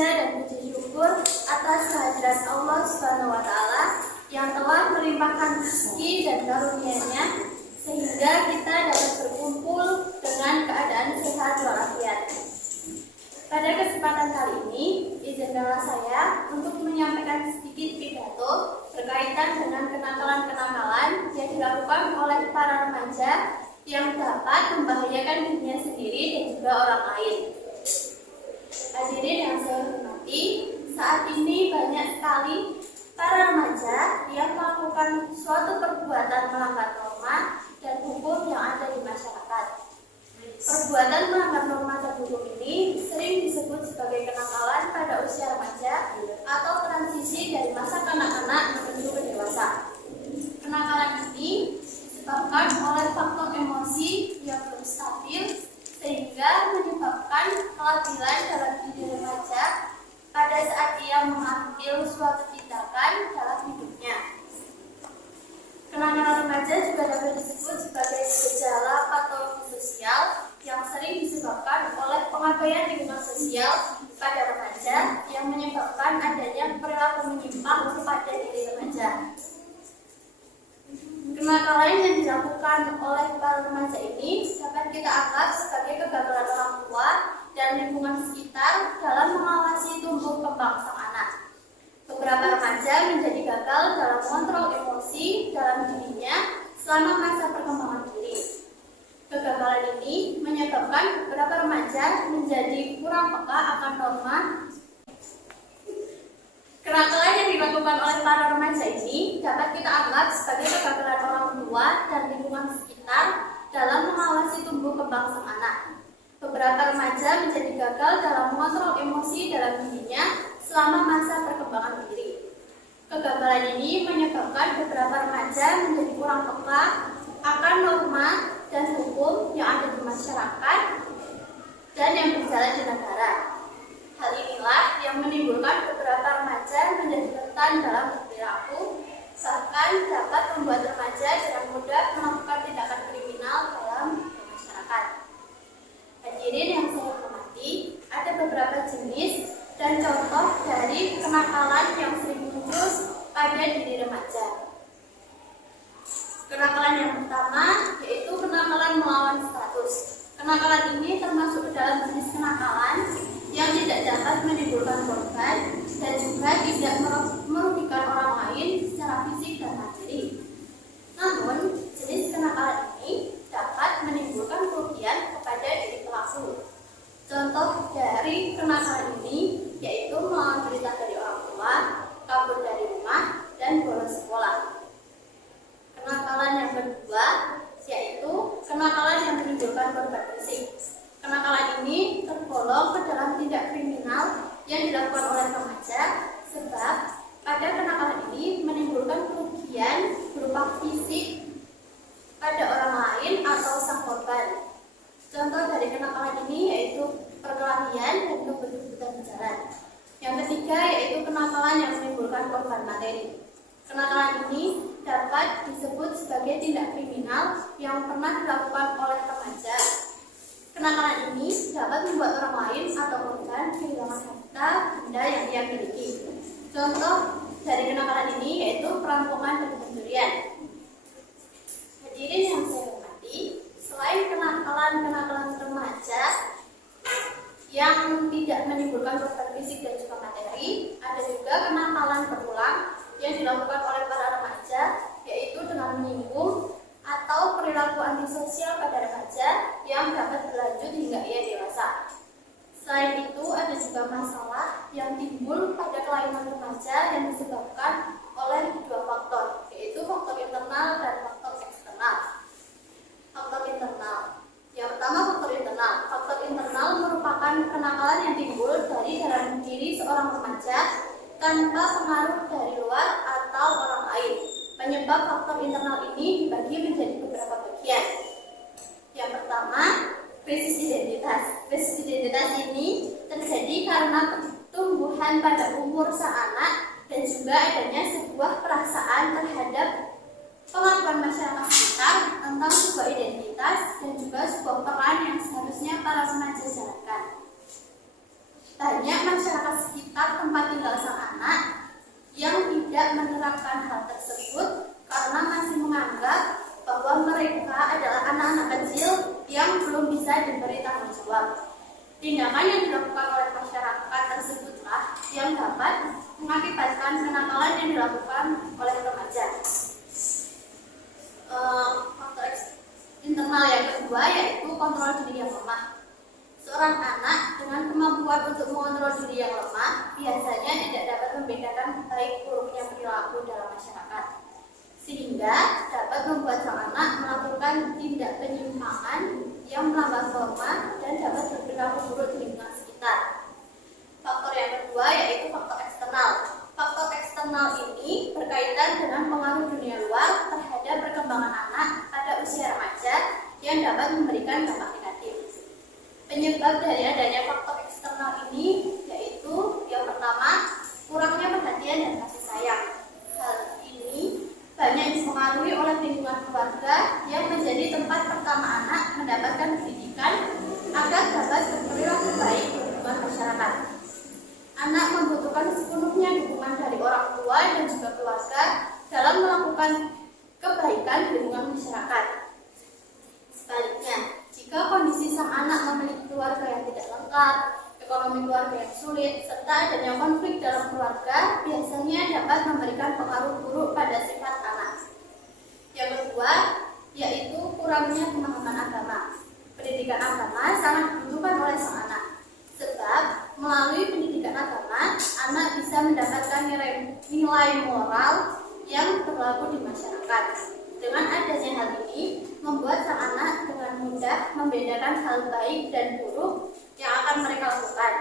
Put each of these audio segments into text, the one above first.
puja dan puji syukur atas kehadiran Allah Subhanahu wa Ta'ala yang telah melimpahkan rezeki dan karunia-Nya sehingga kita dapat berkumpul dengan keadaan sehat walafiat. Pada kesempatan kali ini, izinkanlah saya untuk menyampaikan sedikit pidato berkaitan dengan kenakalan-kenakalan yang dilakukan oleh para remaja yang dapat membahayakan dirinya sendiri dan juga orang lain. Hadirin yang saya hormati, saat ini banyak sekali para remaja yang melakukan suatu perbuatan melanggar norma dan hukum yang ada di masyarakat. Perbuatan melanggar norma dan hukum ini sering disebut sebagai kenakalan pada usia remaja atau transisi dari masa kanak-kanak menuju ke dewasa. Kenakalan ini disebabkan oleh faktor emosi yang belum stabil sehingga menyebabkan kelabilan dalam diri remaja pada saat ia mengambil suatu tindakan dalam hidupnya. Kenakalan remaja juga dapat disebut sebagai gejala patologi sosial yang sering disebabkan oleh pengabaian lingkungan sosial pada remaja yang menyebabkan adanya perilaku menyimpang pada diri remaja. Kenakalan yang dilakukan oleh para remaja ini dapat kita anggap sebagai kegagalan orang tua dan lingkungan sekitar dalam mengawasi tumbuh kembang sang anak. Beberapa remaja menjadi gagal dalam mengontrol emosi dalam dirinya selama masa perkembangan diri. Kegagalan ini menyebabkan beberapa remaja menjadi kurang peka akan norma. Kenakalan yang dilakukan oleh para remaja ini dapat kita anggap sebagai kegagalan orang tua dan lingkungan sekitar dalam mengawasi tumbuh kembang sang anak. Beberapa remaja menjadi gagal dalam mengontrol emosi dalam dirinya selama masa perkembangan diri. Kegagalan ini menyebabkan beberapa remaja menjadi kurang peka akan norma dan hukum yang ada di masyarakat dan yang berjalan di negara. Hal inilah yang menimbulkan beberapa remaja menjadi rentan dalam berperilaku, bahkan dapat membuat remaja dengan mudah melakukan tindakan kriminal dalam masyarakat. Hadirin yang saya hormati, ada beberapa jenis dan contoh dari kenakalan yang sering muncul pada diri remaja. Kenakalan yang pertama yaitu kenakalan melawan status. Kenakalan ini termasuk ke dalam jenis kenakalan yang tidak dapat menimbulkan korban dan juga tidak merugikan orang lain secara fisik dan materi. Namun, jenis kenakalan ini dapat menimbulkan kerugian kepada diri pelaku. Contoh dari kenakalan ini yaitu melawan perintah dari orang tua, kabur dari rumah, dan bolos sekolah. Kenakalan yang kedua yaitu kenakalan yang menimbulkan korban fisik. Kenakalan ini tergolong ke dalam tindak kriminal yang dilakukan oleh remaja sebab pada kenakalan ini menimbulkan kerugian berupa fisik pada orang lain atau sang korban. Contoh dari kenakalan ini yaitu perkelahian dan kebut-butan jalan. Yang ketiga yaitu kenakalan yang menimbulkan korban materi. Kenakalan ini dapat disebut sebagai tindak kriminal yang pernah dilakukan oleh remaja. Kenakalan ini dapat membuat orang lain atau korban kehilangan harta benda yang ia miliki. Contoh dari kenakalan ini yaitu perampokan dan pencurian. Hadirin yang saya hormati, selain kenakalan remaja yang tidak menimbulkan korban fisik dan juga materi, ada juga kenakalan berulang yang dilakukan oleh para remaja yaitu dengan menyinggung atau perilaku antisosial pada remaja yang dapat berlanjut hingga ia dewasa. Selain itu, ada juga masalah yang timbul pada kelainan remaja yang disebabkan oleh dua faktor, yaitu faktor internal dan faktor eksternal. Faktor internal. Yang pertama faktor internal. Faktor internal merupakan kenakalan yang timbul dari dalam diri seorang remaja tanpa pengaruh dari luar atau orang lain. Penyebab faktor internal ini dibagi menjadi beberapa bagian. Yang pertama, krisis identitas. Krisis identitas ini terjadi karena pertumbuhan pada umur sang anak dan juga adanya sebuah perasaan terhadap pengakuan masyarakat sekitar tentang sebuah identitas dan juga sebuah peran yang seharusnya para remaja jalankan. Banyak masyarakat sekitar Tindakan yang dilakukan oleh masyarakat tersebutlah yang dapat mengakibatkan kenakalan yang dilakukan oleh remaja. Faktor internal yang kedua yaitu kontrol diri yang lemah. Seorang anak dengan kemampuan untuk mengontrol diri yang lemah biasanya tidak dapat membedakan baik buruknya perilaku dalam masyarakat, sehingga dapat membuat sang anak melakukan tindak penyimpangan yang melanggar norma dan dapat berperilaku buruk di lingkungan sekitar. Faktor yang kedua yaitu faktor eksternal. Faktor eksternal ini berkaitan dengan pengaruh dunia luar terhadap perkembangan anak pada usia remaja yang dapat memberikan dampak negatif. Penyebab dari adanya faktor eksternal ini yaitu yang pertama, kurangnya perhatian dan kasih sayang. Hal ini banyak dipengaruhi oleh lingkungan keluarga yang menjadi tempat pertama anak mendapatkan pendidikan agar dapat berperilaku baik di lingkungan masyarakat. Anak membutuhkan sepenuhnya dukungan dari orang tua dan juga keluarga dalam melakukan kebaikan di lingkungan masyarakat. Sebaliknya, jika kondisi sang anak memiliki keluarga yang tidak lengkap, ekonomi keluarga yang sulit, serta adanya konflik dalam keluarga, biasanya dapat memberikan pengaruh buruk pada sifat anak. Yang kedua, yaitu kurangnya pemahaman agama. Pendidikan agama sangat dibutuhkan oleh sang anak, sebab melalui pendidikan agama, anak bisa mendapatkan nilai moral yang berlaku di masyarakat. Dengan adanya hal ini, membuat sang anak dengan mudah membedakan hal baik dan buruk yang akan mereka lakukan.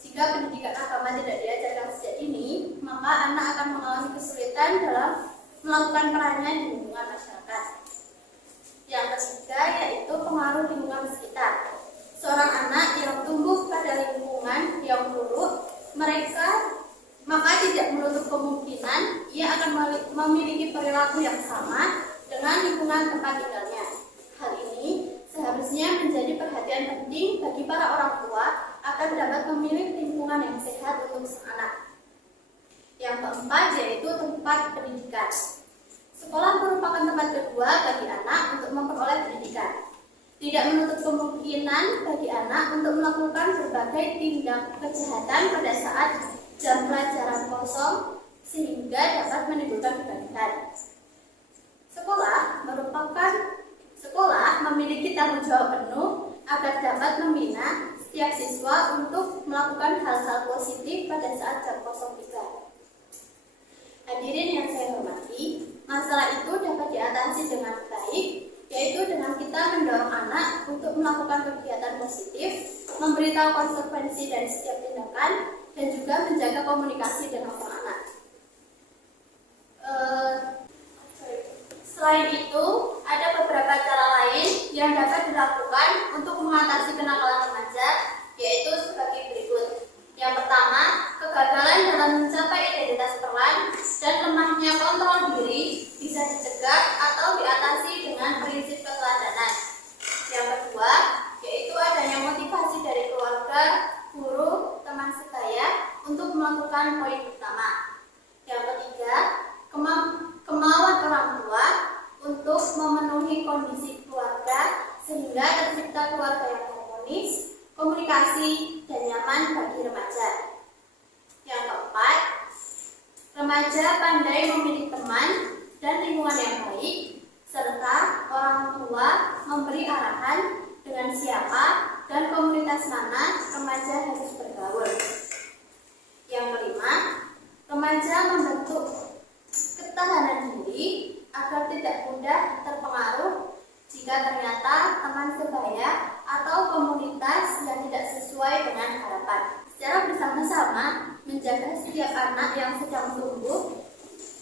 Jika pendidikan agama tidak diajarkan sejak dini, maka anak akan mengalami kesulitan dalam melakukan perannya di lingkungan masyarakat. Yang ketiga yaitu pengaruh lingkungan sekitar. Seorang anak yang tumbuh pada lingkungan yang buruk, maka tidak menutup kemungkinan ia akan memiliki perilaku yang sama dengan lingkungan tempat tinggalnya. Hal ini seharusnya menjadi perhatian penting bagi para orang tua agar dapat memilih lingkungan yang sehat untuk sang anak. Yang keempat yaitu tempat pendidikan. Sekolah merupakan tempat kedua bagi anak untuk memperoleh pendidikan. Tidak menutup kemungkinan bagi anak untuk melakukan berbagai tindak kejahatan pada saat jam pelajaran kosong sehingga dapat menimbulkan kegaduhan. Sekolah memiliki tanggung jawab penuh agar dapat membina setiap siswa untuk melakukan hal-hal positif pada saat jam kosong juga. Hadirin yang saya hormati, masalah itu dapat diatasi dengan baik, yaitu dengan kita mendorong anak untuk melakukan kegiatan positif, memberitahu konsekuensi dari setiap tindakan, dan juga menjaga komunikasi dengan sang anak. Selain itu, ada beberapa cara lain yang dapat dilakukan untuk mengatasi kenakalan remaja, yaitu sebagai berikut. Yang pertama, kegagalan dalam mencapai identitas peran dan lemahnya kontrol diri bisa dicegah atau diatasi dengan prinsip keteladanan. Yang kedua, yaitu adanya motivasi dari keluarga, guru, teman sebaya untuk melakukan poin utama. Yang ketiga, kemauan orang tua untuk memenuhi kondisi keluarga sehingga tercipta keluarga yang harmonis, komunikasi, dan nyaman bagi remaja. Yang keempat, remaja pandai memilih teman dan lingkungan yang baik, serta orang tua memberi arahan dengan siapa dan komunitas mana remaja harus bergaul. Yang kelima, remaja membentuk ketahanan diri agar tidak mudah terpengaruh jika ternyata teman sebaya atau komunitas yang tidak sesuai dengan harapan. Secara bersama-sama menjaga setiap anak yang sedang tumbuh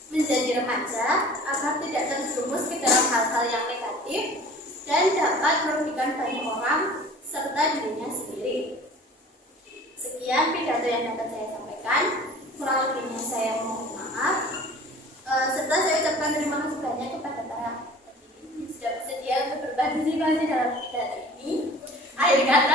menjadi remaja agar tidak terjerumus ke dalam hal-hal yang negatif dan dapat merugikan banyak orang serta dirinya sendiri. Sekian pidato yang dapat saya sampaikan. Kurang lebihnya saya mohon maaf. Serta saya ucapkan terima kasih banyak kepada para hadirin yang sudah bersedia untuk berpartisipasi dalam pidato ini. Akhir kata